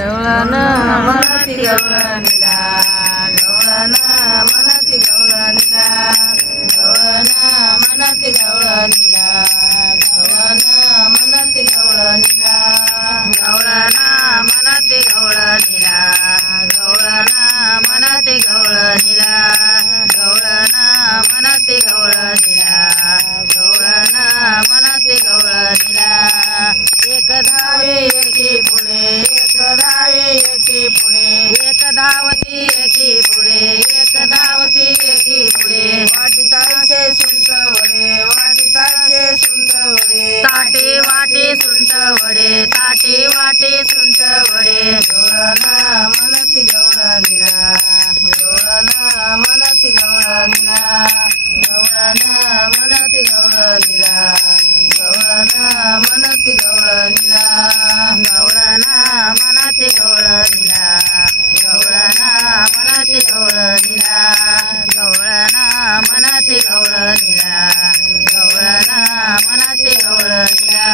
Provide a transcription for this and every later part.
गवळण मनाती गवळणीला गवळण मनाती गवळणीला गवळण मनाती गवळणीला गवळण मनाती गवळणीला गवळण मनाती गवळणीला गवळण मनाती गवळणीला गवळण मनाती गवळणीला गवळण मनाती गवळणीला एक धावे एकी पुढे एक धावे एकी पुढे एक धावती एकी पुढे एक धावती एकी पुढे वाटिताशे सुंट वडे वाटिताशे सुंट वडे ताटे वाटे सुंट वडे ताटे वाटे सुंट वडे गवळण मनाती गवळणीला गवळण मनाती गवळणीला गवळण मनाती गवळणीला गवळण मनाती गवळणीला गवळण मनाती गवळणीला गवळण मनाती गवळणीला गवळण मनाती गवळणीला गवळण मनाती गवळणीला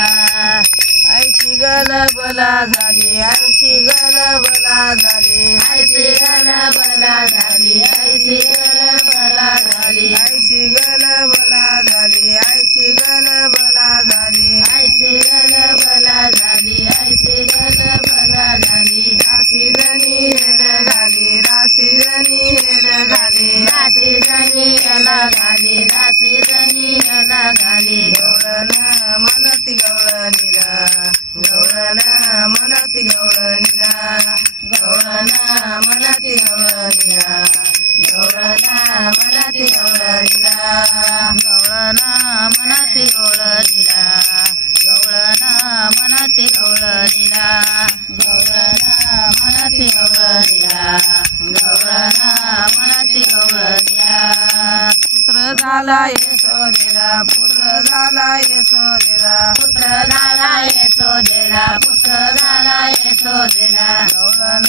ऐशी गलबला झाली ऐशी गलबला झाली ऐशी गलबला झाली ऐशी गलबला झाली ऐशी गलबला झाली ऐशी गलबला झाली ऐशी गलबला झाली ऐशी गलबला झाली राशी जणी हेल घाली राशी जणी हेल घाली राशी जणी हेल घाली राशी जणी हेल घाली गवळण मनाती गवळणीला गवळण मनाती गवळणीला गवळण मनाती गवळणीला गवळण मनाती गवळणीला गवळण मनाती गवळणीला गवळण मनाती गवळणीला गवळण मनाती गवळणीला गवळण मनाती गवळणीला पुत्र झाला यशोदेला पुत्र झाला यशोदेला पुत्र झाला यशोदेला पुत्र झाला यशोदेला गवळण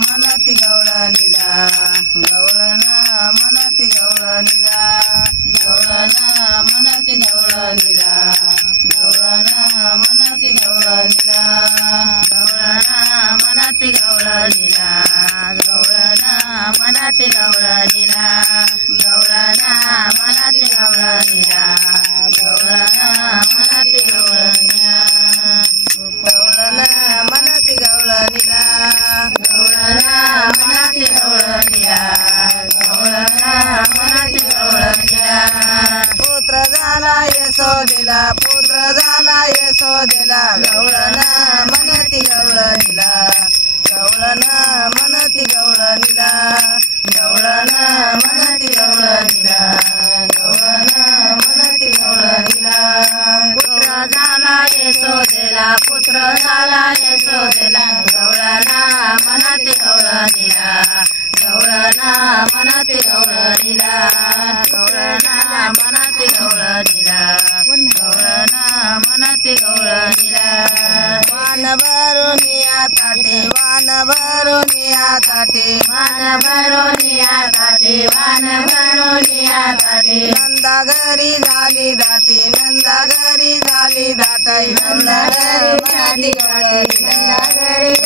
मनाती गवळणीला गवळण मनाती गवळणीला गवळण मनाती गवळणीला गवळण मनाती गवळणीला गवळण मनाती गवळणीला गवळण मनाती गवळणीला गवळण मनाती गवळणीला गवळण मनाती गवळणीला गवळण मनाती गवळणीला गवळण मनाती गवळणीला गवळण मनाती गवळणीला पुत्र झाला यशोदेला पुत्र झाला यशोदेला गवळण मनाती गवळणीला गवळण मनाती गवळणीला गवळण मनाती गवळणीला गवळण मनाती गवळणीला पुत्र झाला यशोदेला पुत्र झाला यशोदेला गवळण मनाती गवळणीला गवळण मनाती गवळणीला गवळण मनाती गवळणीला गवळण मनाती गवळणीला वान भरून या ताटे वान भरून या ताटे वान भरून या ताटे वान भरून या ताटे नंदा घरी झाली दाटी नंदा घरी झाली दाटाई नंदा घरी झाली दाटी नंदा घरी